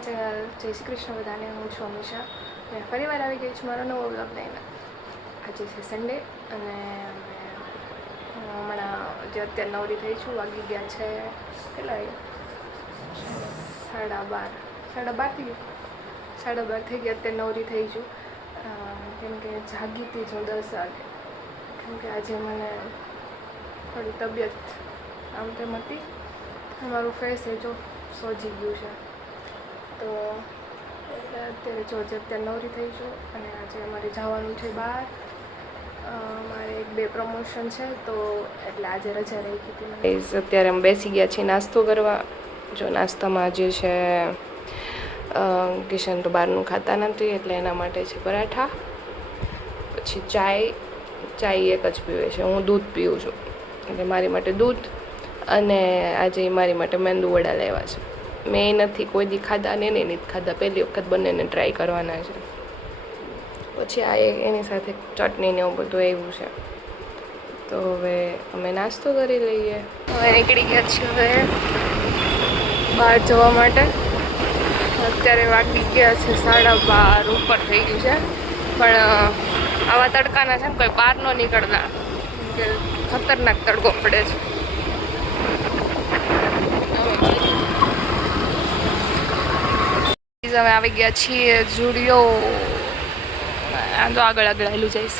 My channel જય શ્રી કૃષ્ણ બધાને. હું છું અમીષા અને ફરીવાર આવી ગઈ છું મારો નવો વ્લોગ લઈને. આજે છે સન્ડે અને હમણાં જે અત્યારે નવરી થઈ છું. વાગી ગયા છે કેટલા 12:30 થઈ ગયું. 12:30 થઈ ગયા. અત્યારે નવરી થઈ છું કેમ કે જાગી હતી જો 10 વાગે. કેમ કે આજે મને થોડી તબિયત આમ તેમ હતી. મારું ફેસ એ જો સોજી ગયું છે તો અત્યારે જો અત્યારે નવરી થઈ છું અને આજે અમારે જવાનું છે બહાર. મારે 1-2 પ્રમોશન છે તો એટલે આજે રજા રહી હતી. અત્યારે અમે બેસી ગયા છીએ નાસ્તો કરવા. જો નાસ્તામાં આજે છે કિશન તો બહારનું ખાતા નથી એટલે એના માટે છે પરાઠા, પછી ચાય એક જ પીવે છે. હું દૂધ પીવું છું એટલે મારી માટે દૂધ, અને આજે મારી માટે મેંદુ વડા લેવા છે. મેં નથી કોઈ દી ખાધા ને એને નથી ખાધા, પહેલી વખત બંનેને ટ્રાય કરવાના છે. પછી આ એની સાથે ચટણી ને એવું બધું આવ્યું છે. તો હવે અમે નાસ્તો કરી લઈએ. હવે નીકળી ગયા છીએ હવે બહાર જવા માટે. અત્યારે વાગી ગયા છે 12:30 ઉપર થઈ ગયું છે. પણ આવા તડકાના છે ને કોઈ બહાર ન નીકળતા, કે ખતરનાક તડકો પડે છે. હવે આવી ગયા છીએ ઝુડિયો. આ તો આગળ આવેલું જઈશ.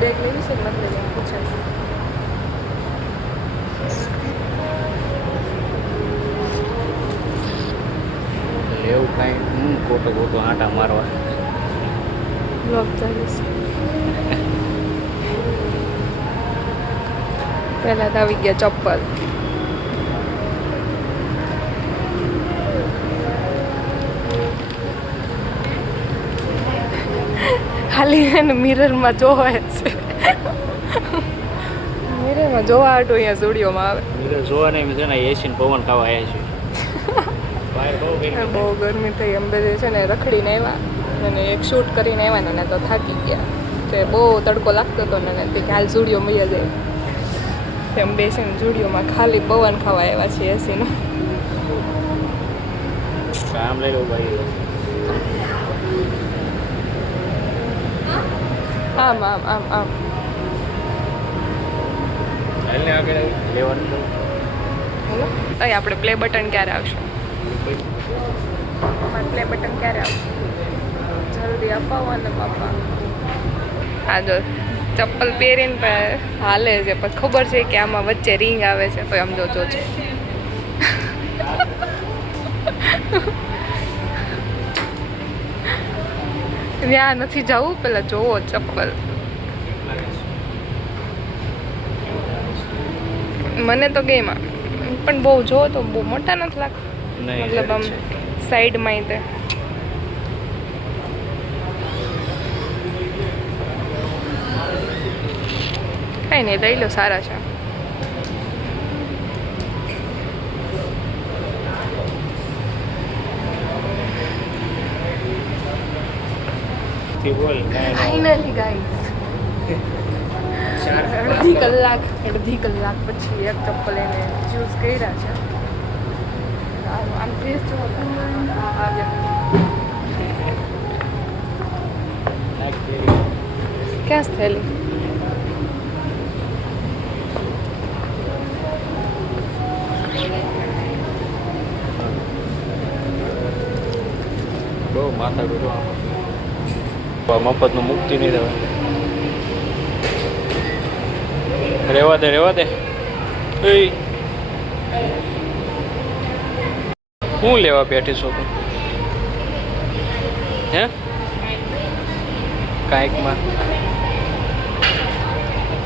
બેગ લેવી છે કે નથી લેવી પૂછાય. એવું કાંઈ ખોટો આંટા મારવા બ્લોગ ચાલીશ. પહેલા તો આવી ગયા ચપ્પલ. ખાલી એને મિરરમાં જોવાય છે. મિરરમાં જોવા હાટું અહીંયા સ્ટુડિયોમાં આવે. મિરર જોવા નહીં છે ને એસી પવન ખાવા આવ્યા છે. બહુ ગરમી થઈ. અંબે છે ને રખડીને આવ્યા અને એક શૂટ કરીને આવ્યા ને તો થાકી ગયા. તે બહુ તડકો લાગતો હતો ને તે હાલ ઝુડિયો મૈયા જાય. તેમ બેસીને ઝુડિયોમાં ખાલી પવન ખાવા આવ્યા છે એસીનું. કામ લઈ લો ભાઈ. આમ લેવાનું હેલો. અહીં આપણે પ્લે બટન ક્યારે આવશે? પ્લે બટન ક્યારે આવશે? જલ્દી અપાવો ને બાપા. હા જો ચપ્પલ પહેરીને હાલે છે પણ ખબર છે કે આમાં વચ્ચે રિંગ આવે છે. તો આમ જોજો છે. ત્યાં નથી જવું, પેલા જોવો ચપ્પલ. મને તો ગેમાં પણ બહુ જોવો તો બહુ મોટા નથી લાગતા. મતલબ આમ સાઈડમાં તે કાંઈ નહીં લઈ લો, સારા છે. ફાઇનલી ગાઈસ અડધી કલાક પછી એક ચપ્પલ એને ચૂઝ કર્યા છે. આમ ફેસ જો ક્યાં થયેલી બહુ માથા મફતનું મુક્તિ નહીં દેવાય. રેવા દે. હું લેવા બેઠી છું તું? હે કાંઈકમાં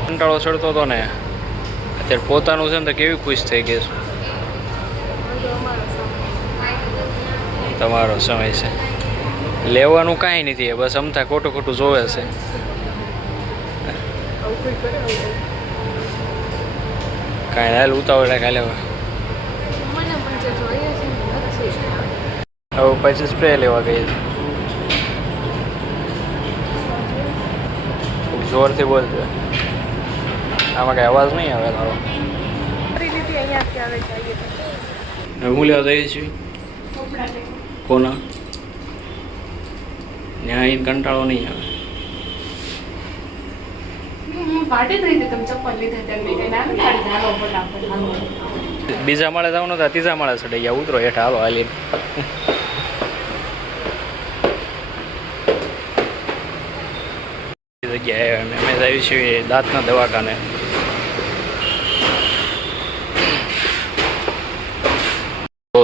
કંટાળો ચડતો હતો ને, અત્યારે પોતાનું છે ને તો કેવી ખુશ થઈ ગઈ છું. તમારો સમય છે. લેવાનું કાંઈ નથી, બસ અમથા ખોટું જોવે છે. કાંઈ હાલ ઉતાવળ કાલે વચ્ચે જોઈએ છે ને નથી. હવે પછી સ્પ્રે લેવા ગઈ છે. જોરથી બોલજો. આમાં કઈ અવાજ નહીં આવે તારો. ફરી લીધી અહીંયાથી આવે જઈએ તો હવે હું લેવા જઈએ છીએ કોના ત્યાં આવીને કંટાળો નહીં આવે. હું પાટે જ રહી તમે ચપ્પલ લીધા ત્યાં મેં કઈ ના પાડી હાલો ફટાફટ હાલો. બીજા માળે જવાનું હતા, ત્રીજા માળે ચડી ગયા. ઉતરો હેઠા હાલો હાલી. જગ્યાએ અમે આવી છીએ દાંતના દવાખાને.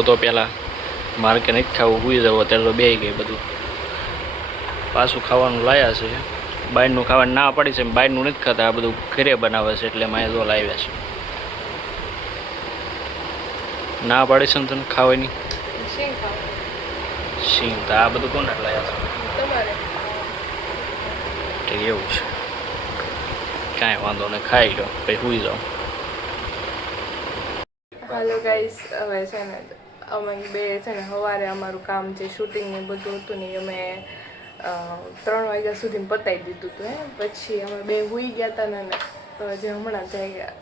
તો પેલા મારે કે નથી ખાવું, ભૂઈ જવું. અત્યારે તો બે ગઈ બધું. પાછું ખાવાનું લાયા છે. બહારનું ખાવાનું ના પડી છે, બહારનું નથી ખાતા. આ બધું ઘરે બનાવે છે એટલે મારે તો લાવ્યા છે. ના પાડી છે ને તને ખાવાની સિંગ. તો આ બધું કોને લાવ્યા છે? તમારે એવું છે. કાંઈ વાંધો નહીં, ખાઈ લો પછી સુઈ જાઓ. હાલો ગાઈસ, હવે છે ને અમે બે છે ને સવારે અમારું કામ જે શૂટિંગ ને બધું હતું ને અમે 3 વાગ્યા સુધી પતાવી દીધું હતું. પછી અમે બે સૂઈ ગયા હતા ને તો જે હમણાં થઈ ગયા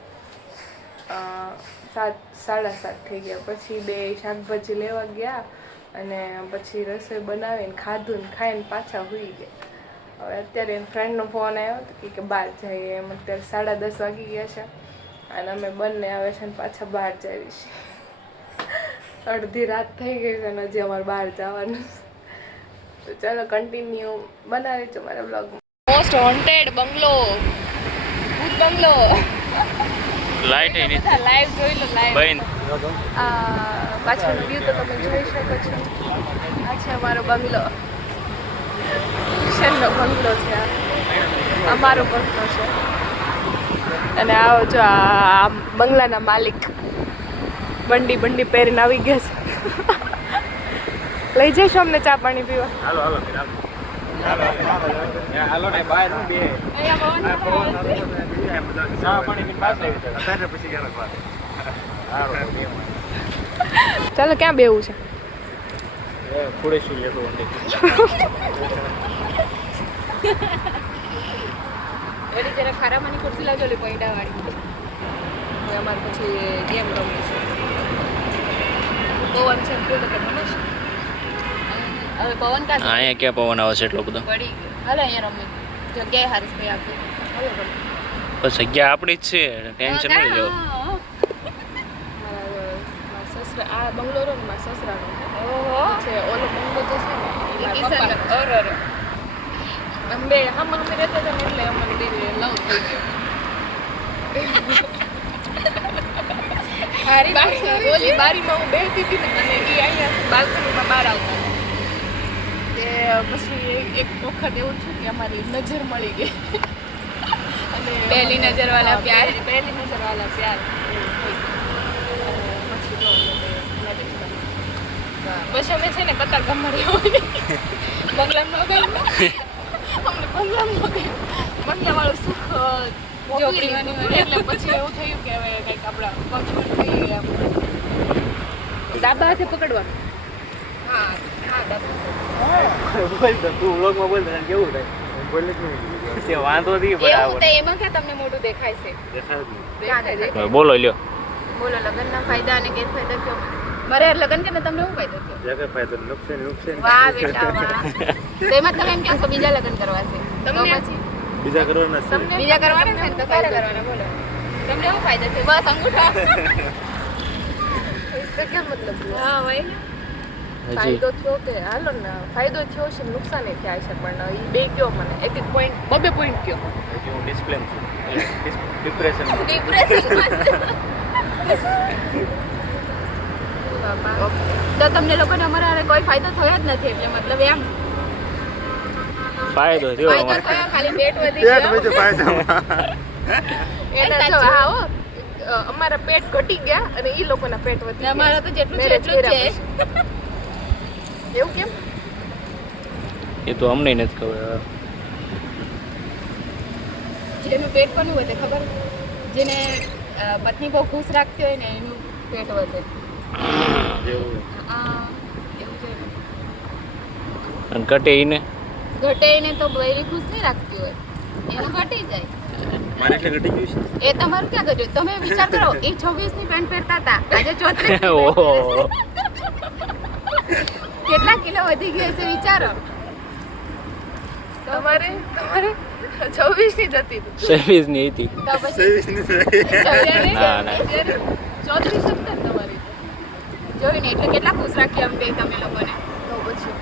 7:30 થઈ ગયા. પછી બે શાકભાજી લેવા ગયા અને પછી રસોઈ બનાવીને ખાધું ને ખાઈને પાછા સૂઈ ગયા. હવે અત્યારે ફ્રેન્ડનો ફોન આવ્યો હતો કે બહાર જઈએ એમ. અત્યારે 10:30 વાગી ગયા છે અને અમે બંને આવે છે ને પાછા બહાર જઈએ છીએ. અડધી રાત થઈ ગઈ છે અને હજી અમારે બહાર જવાનું. તો ચાલો કન્ટિન્યુ બનાવી છે મારા બ્લોગમાં. મોસ્ટ વોન્ટેડ બંગલો, ભૂત બંગલો. લાઈટ એ નહીં. લાઈવ જોઈ લો લાઈવ. બેન પાછળનો વ્યૂ તો તમે જોઈ શકો છો. આ છે અમારો બંગલો. કિશનનો બંગલો છે આ. અમારો બંગલો છે. અને આવો જો આ બંગલાના માલિક બંડી પહેરીને આવી ગયા છે. લઈ જઈશું અમને ચા પાણી પીવા. હાલો હાલો ને બહાર નું બે ચા પાણી ની પાસે અત્યારે પછી ચાલો ક્યાં બેવું છે? ખુડેશું લેતો એની જરા ખારામાંની ખુરશી લાવજો લે પૈડા વાળી. હવે અમારે પછી ગેમ રમવી છે. પવન છે બોલો કે મને છે. હવે પવન કા અહીંયા ક્યાં પવન આવે છે એટલો બધો? પડી હાલો અહીંયા રમી જગ્યાએ હારીસ ભાઈ આપી. હાલો રમી. બસ જગ્યા આપણી જ છે, ટેન્શન નહીં લો. સસરા આ બંગલો રો ને મારા સસરાનો છે. ઓહો છે ઓલો બંગલો તો છે ને એ મારા પપ્પા. ઓર અમે હમ રહેતા હતા ને એટલે અમને બે લવ થઈ ગયો. ઓલી બારીમાં હું બેસતી હતી ને અને એ અહીંયા બાલ્કનીમાં બહાર આવતા. તે પછી એક વખત એવું થયું કે અમારી નજર મળી ગઈ. અને પહેલી નજર વાળા પ્યાર. પછી અમે છે ને કતાર ગમડી બંગલામાં ગઈ અમને બંગલામાં ગઈ બંગલાવાળું સુખ ઝોપડીવાની એટલે પછી એવું થયું કે હવે કંઈક આપણા પગમાં થઈ ગયા. ડાબા હાથે પકડવાનું. હા વાંધો નહીં એમાં ક્યાં તમને મોટું દેખાય છે? બોલો લ્યો. બોલો લગ્નના ફાયદા અને ગેરફાયદા કયો? મારે લગ્ન કરીને તમને શું ફાયદો થયો? વાહ બેટા વાહ. તો એમાં તમે એમ કહેશો બીજા લગ્ન કરવા છે તમને પછી બીજા કરવાના છે તો ક્યારે કરવાના બોલો? તમને શું ફાયદો થયો? બસ અંગૂઠા. इसका क्या मतलब हुआ? हाँ वही ફાયદો થયો કે હાલો ને ફાયદો થયો છે નુકસાન એ થાય છે પણ એ બે કયો મને એક પોઈન્ટ બબે પોઈન્ટ કયો? ડિપ્રેશન તો તમને લોકોને અમારા કોઈ ફાયદો થયો જ નથી એટલે મતલબ એમ ફાયદો થયો ખાલી પેટ વધી ગયો એટલે જો હા હો અમારા પેટ ઘટી ગયા અને ઈ લોકોના પેટ વધી ગયા. અમારા તો જેટલું છે એટલું છે. એવું કેમ? એ તો અમને નથી ખબર. જેનું પેટ કોનું વધે ખબર? જેને પત્ની બહુ ખુશ રાખતી હોય ને એનું પેટ વધે. એવું છે. અને ઘટે ઈને ઘટે એને તો બૈરી ખુશ નહીં રાખતી હોય, એનું ઘટી જાય. મારે એટલે ઘટી ગયું છે. એ તમારું ક્યાં ઘટ્યું? તમે વિચાર કરો, એ 26 ની પેન્ટ પહેરતા હતા, આજે 34 ઓહો કેટલા કિલો વધી ગયા છે વિચારો. તમારે 26 ની જતી હતી. 26 ની હતી. તો પછી 26 ની થઈ. ના ના 34 હતા તમારી. જોઈને એટલે કેટલા ખુશ રાખ્યા અમને તમે લોકોને. તો પછી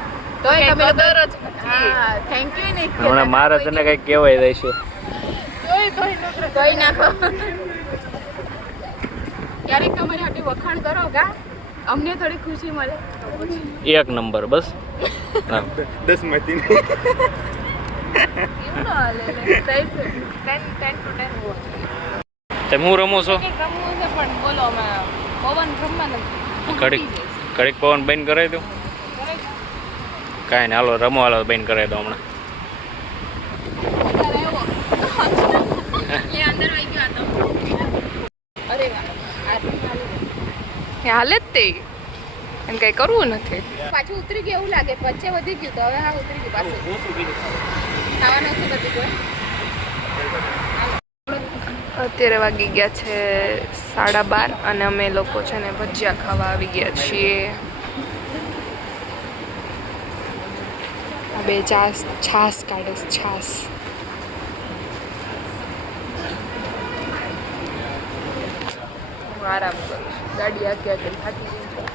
તોય તમે લોકો કદર જ હા થેન્ક યુ નહીં હમણાં મારા તને કઈ કહેવાય જાય છે. તોય નાખો. ક્યારેક તમારી હાટે વખાણ કરો ગા, અમને થોડી ખુશી મળે. એક નંબર બસ. હા. 10 માંથી એવું ના હાલે. 10 to 10 હોવા જોઈએ. તમે હું રમો છો? કંઈક રમવું છે પણ બોલો અમે પવન રમવા નથી. ઘડીક પવન બંધ કરાવી દઉં. કાંઈ નહીં, હાલો રમો, હાલો બંધ કરાવી દો હમણાં. એ અંદર વહી ગયો હતો. અરે વાહ, એ હાલે જ તે એમ કંઈ કરવું નથી. પાછું ઉતરી ગયું એવું લાગે, વચ્ચે વધી ગયું તો હવે હા ઉતરી ગયું પાછું. ખાવાનું શું બધું કોઈ? અત્યારે વાગી ગયા છે 12:30 અને અમે લોકો છે ને ભજીયા ખાવા આવી ગયા છીએ. આ બે છાસ કાઢે છે, છાસ. હું આરામ કરું છું, ગાડી આગે થાકી ગઈ છું.